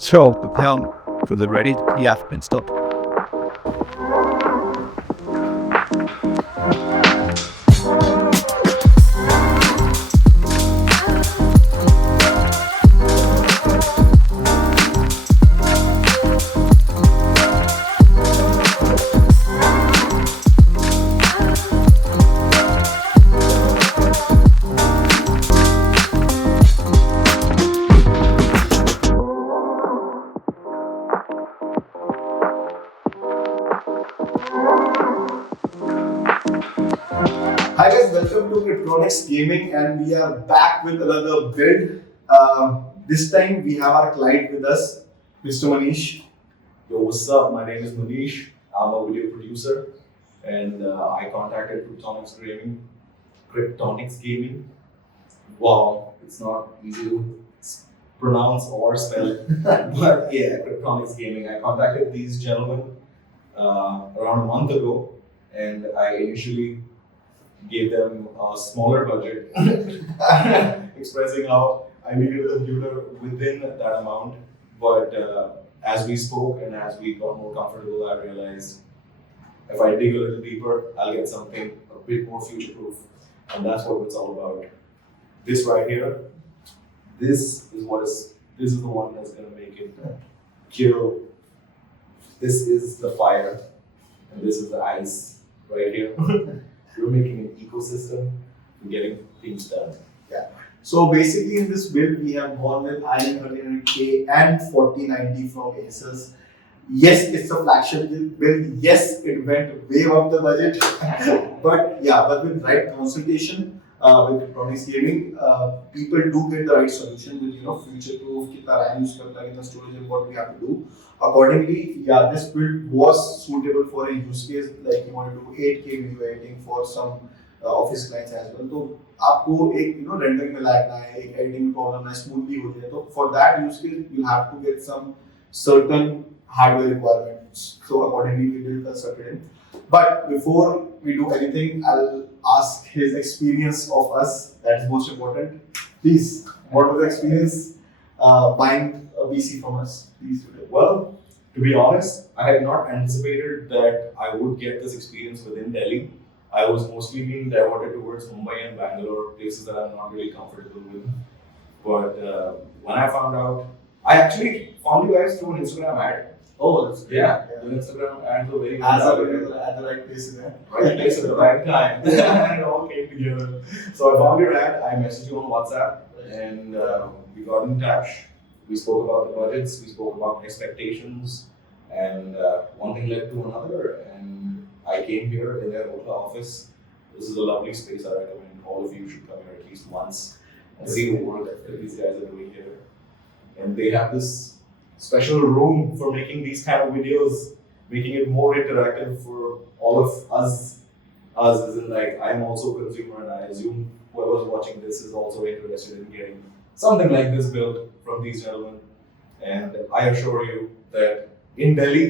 So prepare for the ready PF and stuff. Hi guys, welcome to Kryptronix Gaming and we are back with another build. This time we have our client with us, Mr. Manish. Yo, what's up? My name is Manish. I'm a video producer, and I contacted Kryptronix Gaming. Wow, it's not easy to pronounce or spell, but yeah, Kryptronix Gaming. I contacted these gentlemen around a month ago, and I initially gave them a smaller budget, expressing how I needed a computer within that amount. But as we spoke and as we got more comfortable, I realized if I dig a little deeper, I'll get something a bit more future-proof, and that's what it's all about. This right here, this is the one that's gonna make it kill. This is the fire, and this is the ice right here. We're making an ecosystem and getting things done. So basically in this build we have gone with i9-3900K and 4090 from Asus. Yes, it's a flagship build. Yes, it went way up the budget. but with right consultation with Kryptronix Gaming, people do get the right solution with future proof, kitna RAM use karta hai, kitna storage and what we have to do. Accordingly, this build was suitable for a use case like you want to do 8K video editing for some office clients as well, तो आपको एक rendering में lag ना है, एक editing में problem ना smoothly हो जाए, तो for that use case you have to get some certain hardware requirements. So accordingly we will consult him. But before we do anything, I'll ask his experience of us. That is most important. Please, what was the experience buying a PC from us? Please do it. Well, to be honest, I had not anticipated that I would get this experience within Delhi. I was mostly being diverted towards Mumbai and Bangalore, places that I'm not really comfortable with. But when I found out, I actually found you guys through an Instagram ad. Oh, that's great. Yeah. The Instagram ads were very As good. at the right place in there. Right place at the right time. And it all came together. So I found your ad, I messaged you on WhatsApp, and we got in touch. We spoke about the budgets, we spoke about expectations, and one thing led to another. And I came here in their Oakland office. This is a lovely space. I recommend all of you should come here at least once and see the work that these guys are doing here. And they have this special room for making these kind of videos, making it more interactive for all of us. Us as in like I'm also a consumer, and I assume whoever's watching this is also interested in getting something like this built from these gentlemen. And I assure you that in Delhi,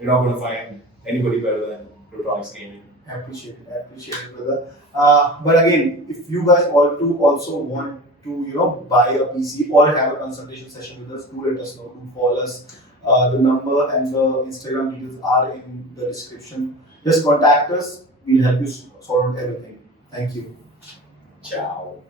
you're not going to find anybody better than Kryptronix Gaming. I appreciate it, brother. But again, if you guys also want to buy a PC or have a consultation session with us, do let us know. Do call us. The number and the Instagram details are in the description. Just contact us. We'll help you sort out everything. Thank you. Ciao.